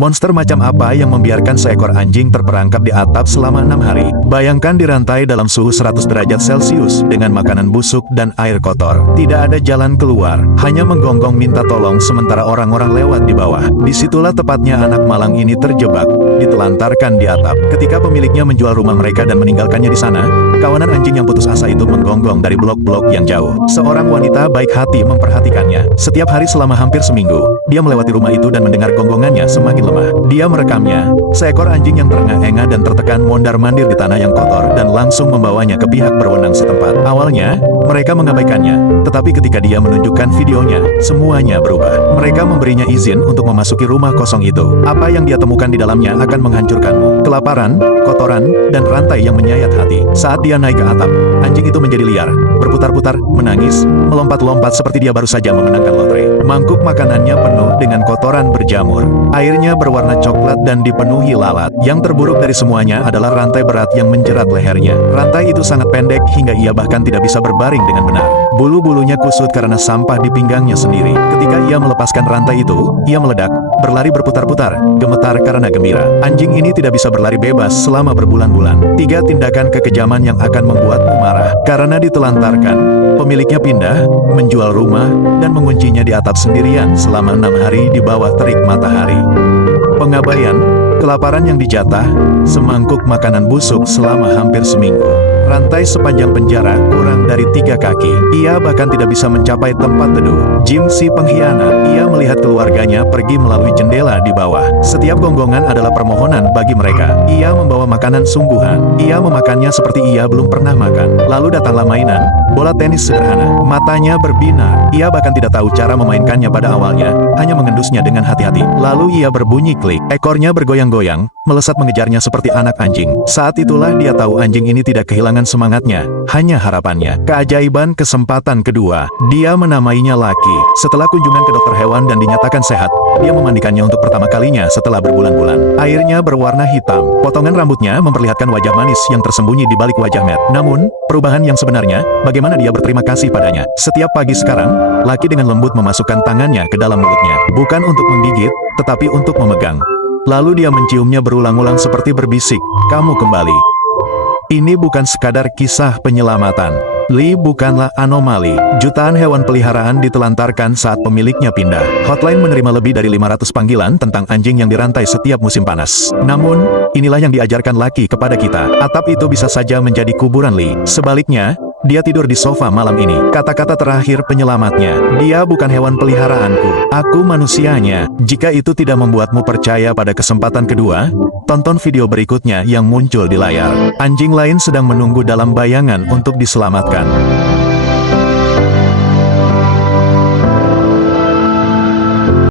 Monster macam apa yang membiarkan seekor anjing terperangkap di atap selama 6 hari? Bayangkan dirantai dalam suhu 100 derajat Celcius dengan makanan busuk dan air kotor. Tidak ada jalan keluar, hanya menggonggong minta tolong sementara orang-orang lewat di bawah. Disitulah tepatnya anak malang ini terjebak, ditelantarkan di atap. Ketika pemiliknya menjual rumah mereka dan meninggalkannya di sana, kawanan anjing yang putus asa itu menggonggong dari blok-blok yang jauh. Seorang wanita baik hati memperhatikannya. Setiap hari selama hampir seminggu, dia melewati rumah itu dan mendengar gonggongannya semakin lemah. Dia merekamnya. Seekor anjing yang terengah-engah dan tertekan mondar-mandir di tanah yang kotor dan langsung membawanya ke pihak berwenang setempat. Awalnya, mereka mengabaikannya, tetapi ketika dia menunjukkan videonya, semuanya berubah. Mereka memberinya izin untuk memasuki rumah kosong itu. Apa yang dia temukan di dalamnya akan menghancurkanmu. Kelaparan, kotoran, dan rantai yang menyayat hati. Saat dia naik ke atap, anjing itu menjadi liar, berputar-putar, menangis, melompat-lompat seperti dia baru saja memenangkan lotre. Mangkuk makanannya penuh dengan kotoran berjamur. Airnya berwarna coklat dan dipenuhi lalat. Yang terburuk dari semuanya adalah rantai berat yang menjerat lehernya. Rantai itu sangat pendek hingga ia bahkan tidak bisa berbaring dengan benar. Bulu-bulunya kusut karena sampah di pinggangnya sendiri. Ketika ia melepaskan rantai itu, ia meledak, berlari berputar-putar, gemetar karena gembira. Anjing ini tidak bisa berlari bebas selama berbulan-bulan. 3 tindakan kekejaman yang akan membuatmu marah. Karena ditelantarkan, pemiliknya pindah, menjual rumah, dan menguncinya di atap sendirian selama 6 hari di bawah terik matahari. Pengabaian, kelaparan yang dijatah, semangkuk makanan busuk selama hampir seminggu. Rantai sepanjang penjara kurang dari 3 kaki. Ia bahkan tidak bisa mencapai tempat teduh. Jim si pengkhianat. Ia melihat keluarganya pergi melalui jendela di bawah. Setiap gonggongan adalah permohonan bagi mereka. Ia membawa makanan sungguhan. Ia memakannya seperti ia belum pernah makan. Lalu datanglah mainan, bola tenis sederhana. Matanya berbinar. Ia bahkan tidak tahu cara memainkannya pada awalnya, hanya mengendusnya dengan hati-hati. Lalu ia berbunyi klik. Ekornya bergoyang-goyang, melesat mengejarnya seperti anak anjing. Saat itulah dia tahu anjing ini tidak kehilangan semangatnya, hanya harapannya. Keajaiban kesempatan kedua. Dia menamainya Lucky. Setelah kunjungan ke dokter hewan dan dinyatakan sehat, dia memandikannya untuk pertama kalinya setelah berbulan-bulan. Airnya berwarna hitam. Potongan rambutnya memperlihatkan wajah manis yang tersembunyi di balik wajah Matt. Namun, perubahan yang sebenarnya, bagaimana dia berterima kasih padanya. Setiap pagi sekarang, Lucky dengan lembut memasukkan tangannya ke dalam mulutnya. Bukan untuk menggigit, tetapi untuk memegang. Lalu dia menciumnya berulang-ulang seperti berbisik, "Kamu kembali." Ini bukan sekadar kisah penyelamatan. Lee bukanlah anomali. Jutaan hewan peliharaan ditelantarkan saat pemiliknya pindah. Hotline menerima lebih dari 500 panggilan tentang anjing yang dirantai setiap musim panas. Namun, inilah yang diajarkan Lucky kepada kita. Atap itu bisa saja menjadi kuburan Lee. Sebaliknya, dia tidur di sofa malam ini. Kata-kata terakhir penyelamatnya, "Dia bukan hewan peliharaanku. Aku manusianya." Jika itu tidak membuatmu percaya pada kesempatan kedua, tonton video berikutnya yang muncul di layar. Anjing lain sedang menunggu dalam bayangan untuk diselamatkan.